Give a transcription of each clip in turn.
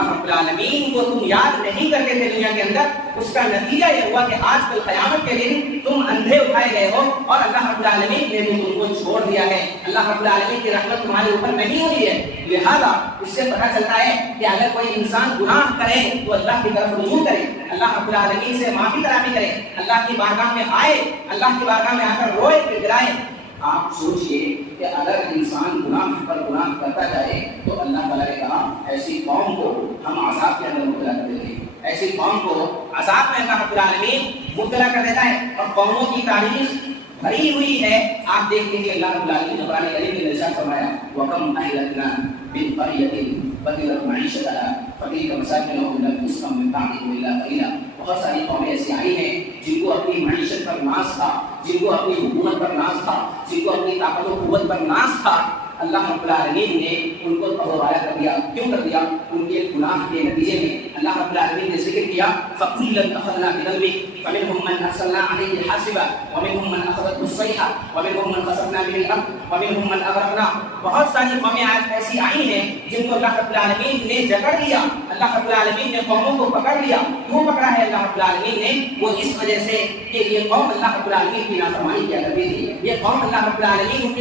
رب العالمین کو تم یاد نہیں کرتے تھے دنیا کے اندر، اس کا نتیجہ یہ ہوا کہ آج کل قیامت کے دن تم اندھے اٹھائے گئے ہو اور اللہ رب العالمین نے بھی تم کو چھوڑ دیا ہے، اللہ رب العالمین کی رحمت تمہارے اوپر نہیں ہوئی ہے۔ لہذا اس سے پتہ چلتا ہے کہ اگر کوئی انسان گناہ کرے تو اللہ کی طرف رجوع کرے، اللہ رب العالمین سے معافی طلبی کرے، اللہ کی بارگاہ میں آئے، اللہ کی بارگاہ میں آ کر روئے گڑگڑائے۔ آپ سوچئے کہ اگر انسان گناہ پر گناہ کرتا جائے تو اللہ تعالیٰ نے کہا ایسی قوم کو ہم عذاب کے اندر مبتلا کر دیتے ہیں، ایسی قوم کو عذاب میں اللہ رب العالمین مبتلا کر دیتا ہے۔ اور قوموں کی تاریخ بھری ہوئی ہے، آپ دیکھ لیجیے اللہ رب العالمین نے قرآن کریم میں ارشاد فرمایا وَكَمْ أَهْلَكْنَا مِنْ قَرْيَةٍ بَطِرَتْ مَعِيشَتَهَا فَتِلْكَ مَسَاكِنُهُمْ لَمْ تُسْكَنْ مِنْ بَعْدِهِمْ إِلَّا قَلِيلًا۔ بہت ساری قومیں ایسی آئی ہیں جن کو اپنی معیشت پر ناز تھا، جن کو اپنی حکومت پر ناز تھا، جن کو اپنی طاقت و قوت پر ناز تھا، اللہ رب العالمین نے ان کو تباہ کر دیا۔ کیوں کر دیا؟ ان کے گناہ کے نتیجے میں اللہ رب العالمین نے ذکر کیا فَكُلًّا أَخَذْنَا بِذَنبِهِ فَمِنْهُمْ مَنْ أَرْسَلْنَا عَلَيْهِ حَاصِبًا وَمِنْهُمْ مَنْ أَخَذَتْهُ الصَّيْحَةُ وَمِنْهُمْ مَنْ خَسَفْنَا بِهِ الْأَرْضَ وَمِنْهُمْ مَنْ أَغْرَقْنَا۔ بہت ساری قومیں آج ایسی آئی ہیں جن کو اللہ رب العالمین نے جکڑ لیا، اللہ رب العالمین نے قوموں کو پکڑ لیا۔ کیوں پکڑا ہے اللہ رب العالمین نے؟ وہ اس وجہ سے کہ یہ قوم اللہ رب العالمین کی نافرمانی کیا کرتی تھی، یہ قوم اللہ رب العالمین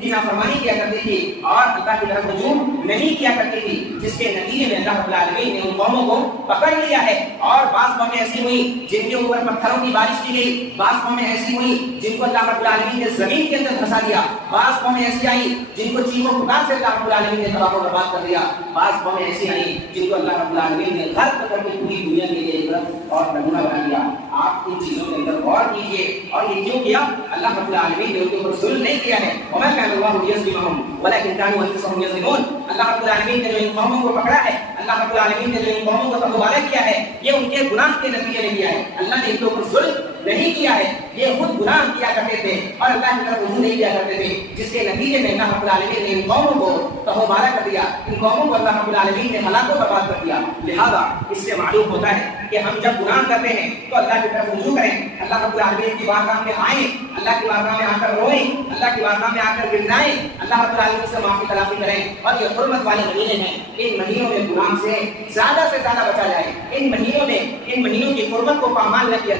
کی نافرمانی کیا کرتی تھی اور اللہ کی طرف رجوع نہیں کیا کرتی تھی، جس کے نتیجے میں اللہ رب العالمین نے ان قوموں کو پکڑ لیا ہے۔ اور بعض قومیں ایسی ہوئی جن کے اوپر پتھروں کی بارش کی گئی، بعض قومیں ایسی ہوئی جن کو اللہ رب العالمین نے زمین کے اندر دھسا دیا، بعض قومیں ایسی آئی جن کو چیخ و پکار سے اللہ رب العالمین نے تباہ و برباد کر دیا، بعض قومیں ایسی آئی جن کو اللہ رب العالمین نے غرق کر کے پوری دنیا کے لیے عبرت اور نمونہ بنا دیا۔ آپ ان چیزوں کے اندر غور کیجیے۔ اور یہ کیوں کیا؟ اللہ رب العالمین نے ان کے اوپر ظلم نہیں کیا ہے، وَمَا كَانَ اللَّهُ لِيَظْلِمَهُمْ وَلَكِنْ كَانُوا أَنفُسَهُمْ يَظْلِمُونَ۔ اللہ رب العالمین نے جو ان قوموں کو پکڑا ہے، اللہ رب العالمین نے جو ان قوموں کو تباہ کیا ہے، یہ ان کے گناہ کے نتیجے میں کیا ہے۔ اللہ نے ان کے اوپر ظلم نہیں کیا ہے، یہ خود گناہ کیا کرتے تھے اور اللہ کی طرف رجوع نہیں کیا کرتے تھے، جس کے نتیجے میں اللہ رب العالمین نے ان قوموں کو تباہ کر دیا، ان قوموں کو اللہ رب العالمین نے ہلاک و برباد کر دیا۔ لہذا اس سے معلوم ہوتا ہے کہ ہم جب گناہ کرتے ہیں تو اللہ کی طرف رجوع کریں، اللہ رب العالمین کی بارگاہ میں آئیں، اللہ کی بارگاہ میں آ کر روئیں، اللہ کی بارگاہ میں آ کر گڑگڑائیں، اللہ رب العالمین سے معافی تلافی کریں۔ اور یہ حرمت والے مہینے ہیں، ان مہینوں میں گناہ سے زیادہ بچا جائے، ان مہینوں کی حرمت کو پامال نہ کیا